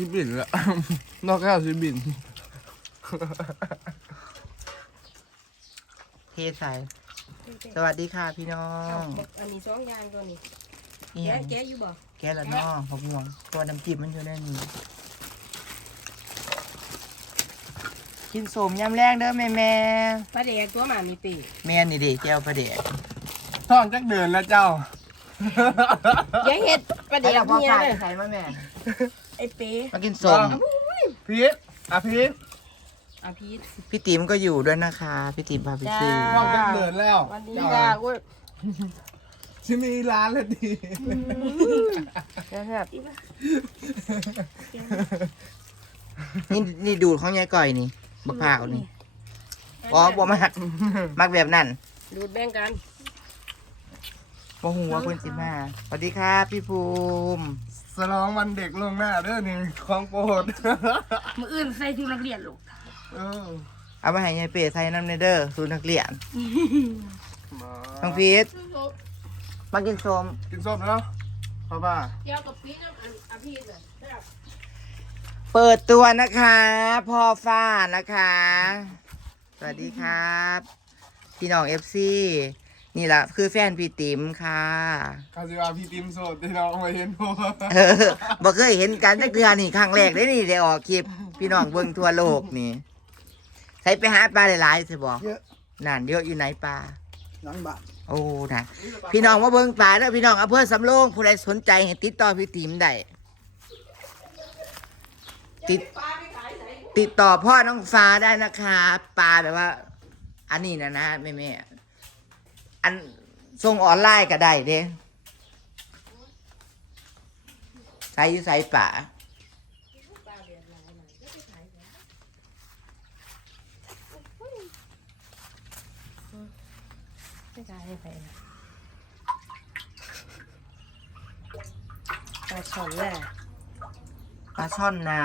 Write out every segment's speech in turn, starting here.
ชิบินละ นอกข้าวชิบิน เทใส่สวัสดีค่ะพี่น้อเอางบักอันนี้สองอย่างตัวนี้นี่แกะยังแกะอยู่บ่แกะละเน้อพะม่วงตัวน้ำจิ้มมันอยู่ในนี้กินสมยำแรงเด้อแม่แม่ปลาแดกตัวหมามีปีกแม่นี่เด็แก้วประเดะท่องจักเดินแล้วเจ้าอย่าเฮ็ดปลาแดกพ่อเมียฝากเลยใส่มาแม่ ไอ้เป๊มากินสมพีทอะพีทอะพีทพี่ติ๋มก็อยู่ด้วยนะคะ พี่ติ๋มพาไปซื้อจ้าท่องจักเดินแล้ววันนี้เจ้าค่ะโอ้ยชิมีร้านเลยดีนะครับนี่นี่ดูดของยายก่อยนี่บักพร้าวนี่อ๋อบ่มักมักแบบนั้นดูดแบ่งกันบ่ฮู้ว่าเพิ่นสิมาสวัสดีครับพี่ภูมิส ลองวันเด็กลวงหน้าเด้อนี่ของโปรดมืออื่นใส่ชุดนักเรียนลูกเออเอามาให้ยายเป๋ใส่น้ำเนเด้อสูตรนักเรียนมาน้องพีทมากินส้มกินส้มแล้วพ่อป้าเกี่ยวกับปีน้ำอันอะพีทเลยครับเปิดตัวนะคะพ่อฟ้านะคะ สวัสดีครับ พี่น้องเอฟซี นี่แหละคือแฟนพี่ติ๋มค่ะคาสิว่าพี่ติมโสดที่เราเอามาเห็นพ่อเออบ่เคยเห็นกันจักเดือนนี่ครั้งแรกได้นี่ได้ออกคลิป พี่น้องเบิ่งทั่วโลกนี่ใส่ไปหาปลาหลายๆสิบอกเยอะนั่นเยอะอยู่ไหนปลาหลังบ้านโอ้นะพี่น้องมาเบิ่งปลาเด้อพี่น้องอำเภอสำโรงผู้ใดสนใจให้ติดต่อพี่ติ๋มได้ติดติดต่อพ่อน้องฟ้าได้นะคะ ปลาแบบว่า อันนี้นะนะแม่แม่ อันส่งออนไลน์ก็ได้เด้ใส่อยู่ใส่ป่าไม่กล้าให้ไปนะปลาช่อนแหละปลาช่อนนา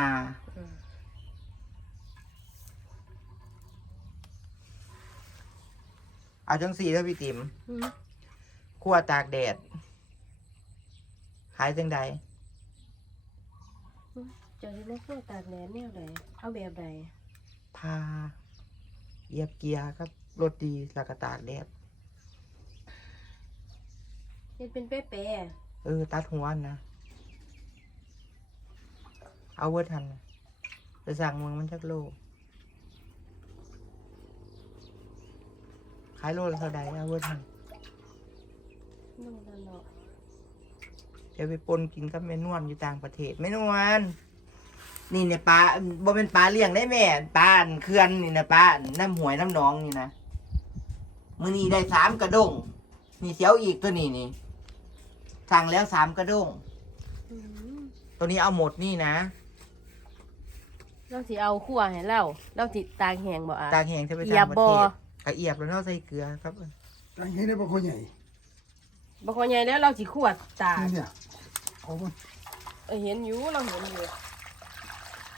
อืม เอาจังสีเด้อพี่ติ๋มอืมคั่วตากแดด ขายจังใดเจอที่ในเครื่องตากแดดแนวใดเอาแบบใดพาเหยียบเกียร์ครับรถดีแล้วก็ตากแดด เฮ็ดเป็นเป๊ะเออ ตัดหัวนะ เอาเวิร์ทันนะไปสั่งมึงมันจักโลขายโลละเท่าใดเอาเวิร์ทันๆนู่นนั่นเนาะเดี๋ยวไปปนกินกับเมนวนอยู่ต่างประเทศเมนวนนี่เนี่ยปลาบ่เป็นปลาเลี้ยงได้แม่ปลาอันเขื่อนนี่นะปลาอันน้ำหวยน้ำหนองนี่นะมือนี้ได้สามกระด้งนี่เสียวอีกตัวนี้นี่สั่งแล้วสามกระด้งอืมตัวนี้เอาหมดนี่นะเราสิเอาขั่วให้เราเราสิตากแห้งบ่อะตากแห้งจะไปเอีต่ายงบประบ่เทศ กระเอียบแล้วเนาะใส่เกลือครับหลังนี้ได้ปะคนใหญ่บ่คนใหญ่แล้วเราสิขั่วตากนี่เนี่ยเอามาเออเห็นอยู่เราเห็นอยู่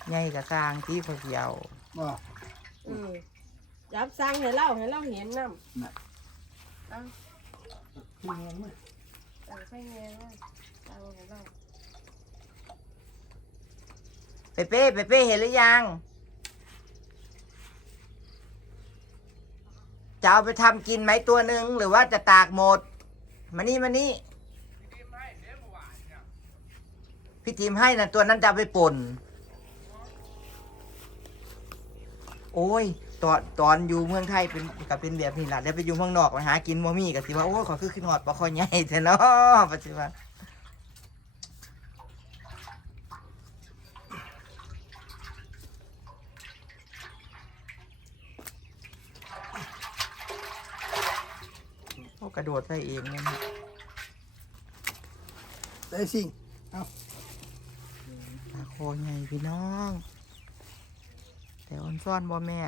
ใหญ่กระซางที่เขียวว่าอืมจับสั่งให้เราให้เราเห็นนำที่แหงไหมตากใส่แม่ว่าเอาให้เรา เปเป้เปเป้เห็นหรือยัง จะเอาไปทำกินไหมตัวหนึ่งหรือว่าจะตากหมด มานี่มานี่พี่ทีมให้นะตัวนั้นจะเอาไปป่น โอ้ย ตอนตอนอยู่เมืองไทยเป็นก็เป็นแบบนี้แหละแล้วไปอยู่เมืองนอกไปหากินบ่มีก็สิว่าโอ้ยขอคือขึ้นหอดปลาคอใหญ่แท้เนาะปัจจุบัน กระโดดใส่เองเนี่ยนะได้สิ่งปลาคอใหญ่พี่น้อง แต่ออนซ่อนบ่แม่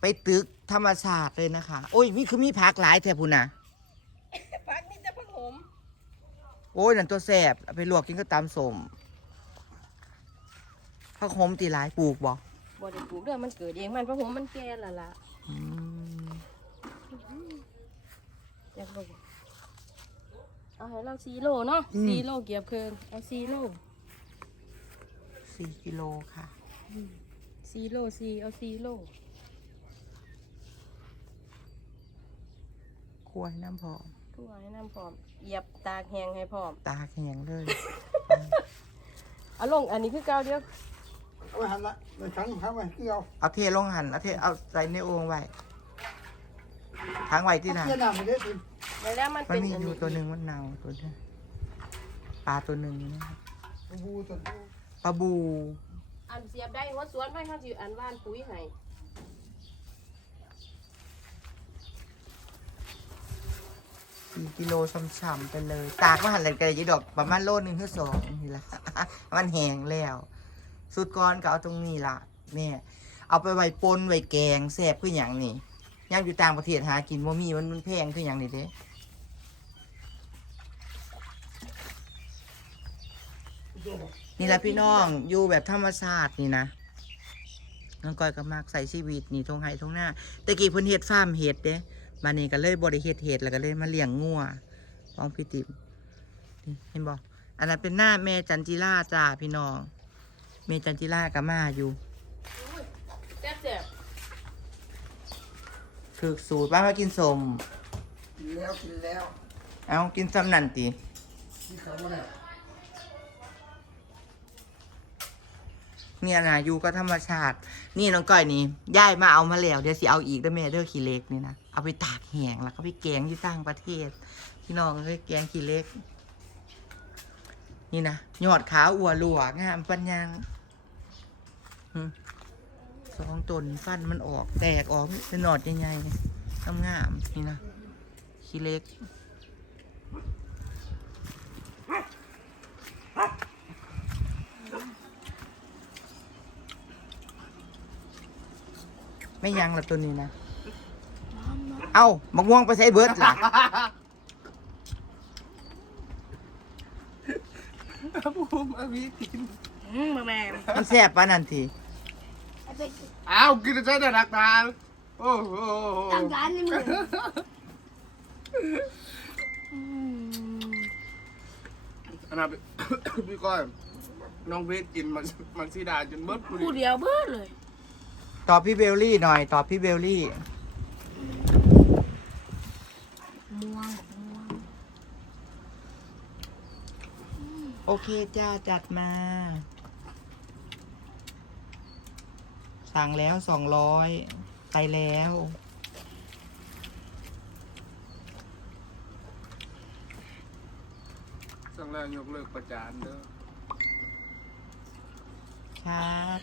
ไปตึกธรรมศาสตร์เลยนะคะ โอ้ยมีคือมีผักหลายแถบพุ่นนะพักนี่จะพักหอมโอ้ยนั่นตัวแสบเอาไปลวกกินก็ตำสมผักหอมตีหลายปลูกบ่บ่ได้ปลูกเด้อมันเกิดเองมันพักหอมมันแก่และล่ะอืม อยากรู้เอาให้เราซีโลเนาะซีโลเกียบเคิงเอาซีโลสี่กิโลค่ะซีโลซีเอาซีโลคั่วให้น้ำพร้อมทั่วให้น้ำพร้อมเหยียบตากแห้งให้พร้อมตาแข็งเลย เอาลงอันนี้คือเก่าเดียวเอาไว้หันละไปขังขังไว้คือเอาเอาเทลงหันเอาเทเอาใส่ในโอ่งไว้ ทั้งไว้ที่ไหนเกี่ยน้ำไปได้สิไว้แล้วมันมันเป็นมีอันอยู่นี้ตัวหนึ่งมันเน่าตัวนึงปลาตัวหนึ่งนะบูสันปลาบูอันเสียบได้หัวสวนไม่เขาสิอันว่านปุ๋ยให้สี่กิโลซ้ำๆไปเลย ตากมาหันเลยกันยี่ดอกประมาณโลหนึ่งคือสองนี่ละมันแห้งแล้ว สุดก้อนก็เอาตรงนี้ละแม่เอาไปไว้ปนไว้แกงแซ่บคืออย่างนี้ ย่างอยู่ต่างประเทศหากินว่ามีมันมันแพงคืออย่างนี้เด้นี่แหละพี่น้องอยู่แบบธรรมชาตินี่นะน้องก้อยก็มักใส่ชีวิตนี่ทงไห้ทงหน้าต่กี้เพิ่นเฮ็ดฟาร์มเฮ็ดเด้มานี่ก็เลยบ่ได้เฮ็ดเฮ็ดแล้วก็เลยมาเลี้ยงงัวของพี่ติ๋มนี่เห็นบ่อันนั้นเป็นหน้าแม่จันจิราจ้าพี่น้องแม่จันจิราก็มาอยู่ แซ่บแซ่บ คือสูตรว่ามากินสมกินแล้วกินแล้วเอากินซ้ำนั่นติกินเขาบ่ได้เนี่ยนะอยู่ก็ธรรมชาติ นี่น้องก้อยนี่ย่ายมาเอามาแล้ว เดี๋ยวสิเอาอีกเด้อแม่เด้อขี้เล็กนี่นะ เอาไปตากแห้งแล้วก็ไปแกงที่ต่างประเทศ พี่น้องเอ้ยแกงขี้เล็ก นี่นะยอดขาวอัวหลวงามปัญญางหึ สองตนฟันมันออกแตกออกเป็นหนอดใหญ่ๆงามๆนี่นะขี้เล็กไม่ยังละตัวนี้นะ เอ้ามักม่วงไปใส่เบิร์ดล่ะบูมอวีกินอืมมาแม่มันแซ่บปานนัน ทีอ้าวกินใช้แต่รักทานโอ้โหตั้งการนี่มึงอันนั้นพี่ก้อยน้องเวทกินมันมันสีดาจนเบิดผู้เดียวเบิดเลย ตอบพี่เบลลี่หน่อย ตอบพี่เบลลี่ม่วงม่วงโอเคจ้าจัดมา สั่งแล้วสองร้อยไปแล้ว สั่งแล้วยกเลิกประจานเด้อครับ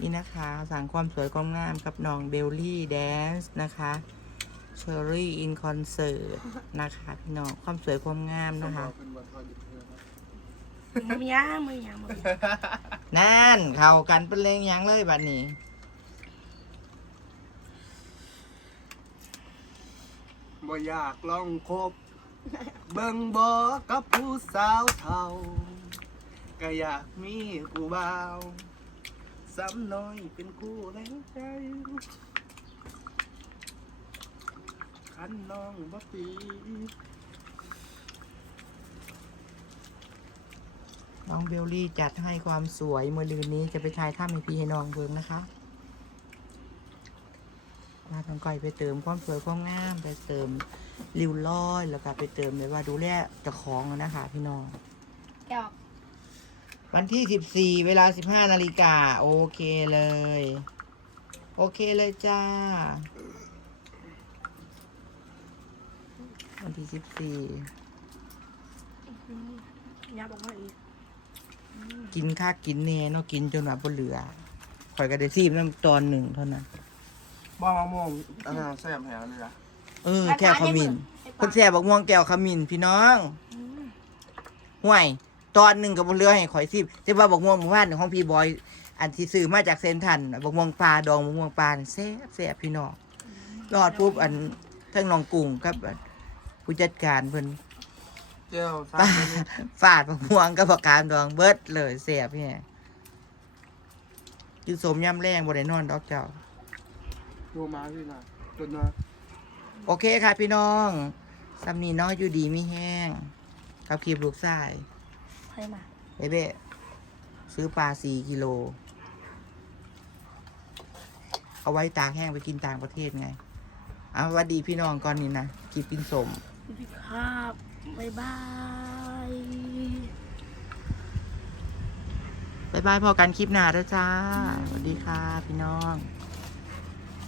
นี่นะคะ สั่งความสวยความงามกับน้องเบลลี่แดนซ์นะคะเชอรี่อินคอนเสิร์ตนะคะพี่น้องความสวยความงามนะคะเป็นวันทอดดิบเพื่อนมือยางมือยางมือยางนั่น เข้ากันเป็นเลงหยังเลยบัดนี้ บ่อยากลองคบ เบิ่งบ่กับผู้สาวเท่า ก็อยากมีกูบ่าวซ้ำน้อยเป็นคู่แรงใจคันน้องบ่ตีน้องเบลลี่จัดให้ความสวยเมื่อลืนนี้จะไปถ่ายถ้ำให้พี่ให้น้องเบิ่งนะคะ มาทางก่อยไปเติมความสวยความงามไปเติมริ้วรอยแล้วก็ไปเติมเลยว่าดูแลเจ้าของนะคะ พี่น้องแก้ววันที่สิบสี่เวลาสิบห้านาฬิกาโอเคเลย โอเคเลยจ้า วันที่สิบสี่ยาบอกว่าอีกกินข้าวกินเนเนาะกินจนว่าบ่เหลือข่อยก็ได้ซีมน้ำตอนหนึ่งเท่านั้น บ้ามะม่วงอันนั้นแซ่บแหวเลยล่ะเออแก้วขมิ้นคนแซ่บอกม่วงแก้วขมิ้นพี่น้องห่วย ตอนหนึ่งกับบ่เหลือให้ข่อยซีมแต่ว่าบอกม่วงหมู่บ้านของพี่บอย อันที่ซื้อมาจากเซนทรันน่ะบอกม่วงปลาดองบอกม่วงปลานี่แซ่บแซ่บพี่น้องรอดปุ๊บอันทั้งน้องกุ้งกับอันผู้จัดการเพิ่นเจ้าซาฟาดฟาดมะม่วงกับผักกาดดองเบิดเลยเสียบเนี่ยกินสมยำแรงบ่ได้นอนดอกเจ้า โทรมาพี่น่ะจนมาโอเคค่ะพี่น้องซัมนีน้อยอยู่ดีไม่แห้งกับคลิปลูกชายใครมาเบเบ้ซื้อปลาสี่กิโล เอาไว้ตากแห้งไปกินต่างประเทศไงเอาหวัดดีพี่น้องก่อนนี่นะกินปินสมสวัสดีครับบ๊ายบายบายบายพอกันคลิปหน้าด้วยจ้าสวัสดีค่ะพี่น้องส